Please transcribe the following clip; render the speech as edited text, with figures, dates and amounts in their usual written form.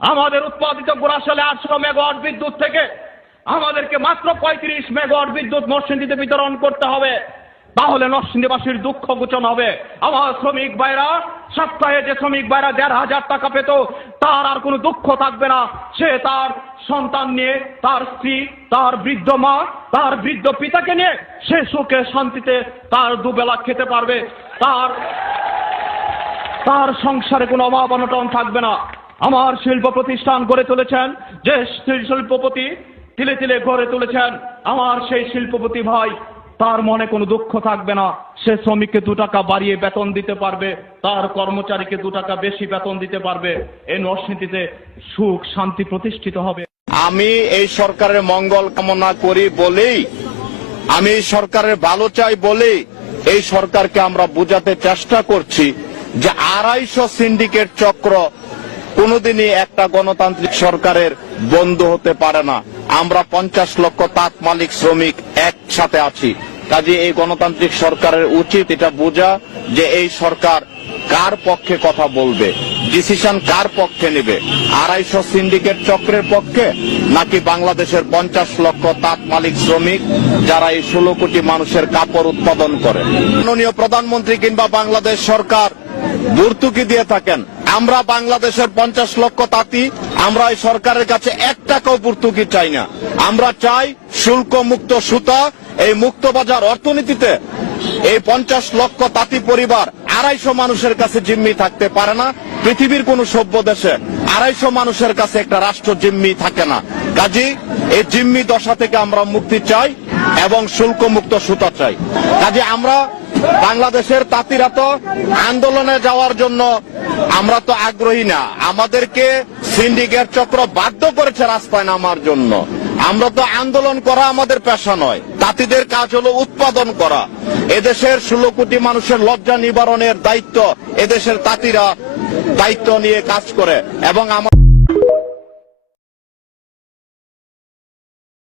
আমাদের উৎপাদিত গোড়াশালে 800 মেগাওয়াট বিদ্যুৎ থেকে আমাদেরকে মাত্র 35 মেগাওয়াট বিদ্যুৎ নরসিংদীতে বিতরণ করতে হবে। তাহলে নরসিংদীবাসীর দুঃখ ঘোচন হবে। আমার শ্রমিক ভাইরা, সপ্তাহে যে শ্রমিক ভাইরা 1,500 টাকা পেত, তার আর কোনো দুঃখ থাকবে না। সে তার সন্তান নিয়ে, তার স্ত্রী, তার বৃদ্ধ মা, তার বৃদ্ধ পিতাকে নিয়ে সে সুখে শান্তিতে তার দুবেলা খেতে পারবে। তার সংসারে কোনো অভাব অনটন থাকবে না। আমার শিল্প প্রতিষ্ঠান গড়ে তুলেছেন, যে শিল্পপতি তিলে তিলে গড়ে তুলেছেন, আমার সেই শিল্পপতি ভাই, তার মনে কোনো দুঃখ থাকবে না। সে শ্রমিককে 2 টাকা বাড়িয়ে বেতন দিতে পারবে, তার কর্মচারীকে 2 টাকা বেশি বেতন দিতে পারবে। এই নরসিংদীতে সুখ শান্তি প্রতিষ্ঠিত হবে। আমি এই সরকারের মঙ্গল কামনা করি বলেই, আমি এই সরকারের ভালো চাই বলেই এই সরকারকে আমরা বোঝাতে চেষ্টা করছি যে 250 সিন্ডিকেট চক্র কোনোদিনই একটা গণতান্ত্রিক সরকারের বন্ধু হতে পারে না। আমরা 50 লক্ষ তাঁত মালিক শ্রমিক একসাথে আছি। কাজে এই গণতান্ত্রিক সরকারের উচিত এটা বোঝা যে এই সরকার কার পক্ষে কথা বলবে, ডিসিশন কার পক্ষে নেবে, 250 সিন্ডিকেট চক্রের পক্ষে নাকি বাংলাদেশের 50 লক্ষ তাঁত মালিক শ্রমিক যারা এই 16 কোটি মানুষের কাপড় উৎপাদন করে। মাননীয় প্রধানমন্ত্রী কিংবা বাংলাদেশ সরকার ভর্তুকি দিয়ে থাকেন। আমরা বাংলাদেশের 50 লক্ষ তাঁতি, আমরা এই সরকারের কাছে 1 টাকাও ভর্তুকি চাই না। আমরা চাই শুল্ক মুক্ত সুতা। এই মুক্তবাজার অর্থনীতিতে এই 50 লক্ষ তাঁতি পরিবার 250 মানুষের কাছে জিম্মি থাকতে পারে না। পৃথিবীর কোন সভ্য দেশে 250 মানুষের কাছে একটা রাষ্ট্র জিম্মি থাকে না। কাজেই এই জিম্মি দশা থেকে আমরা মুক্তি চাই এবং শুল্ক মুক্ত সুতা চাই। কাজে আমরা বাংলাদেশের তাঁতিরা তো আন্দোলনে যাওয়ার জন্য আমরা তো আগ্রহী না। আমাদেরকে সিন্ডিকেট চক্র বাধ্য করেছে রাস্তায় নামার জন্য। আমরা তো আন্দোলন করা আমাদের পেশা নয়। তাঁতিদের কাজ হলো উৎপাদন করা। এদেশের 16 কোটি মানুষের লজ্জা নিবারণের দায়িত্ব এদেশের তাঁতিরা দায়িত্ব নিয়ে কাজ করে এবং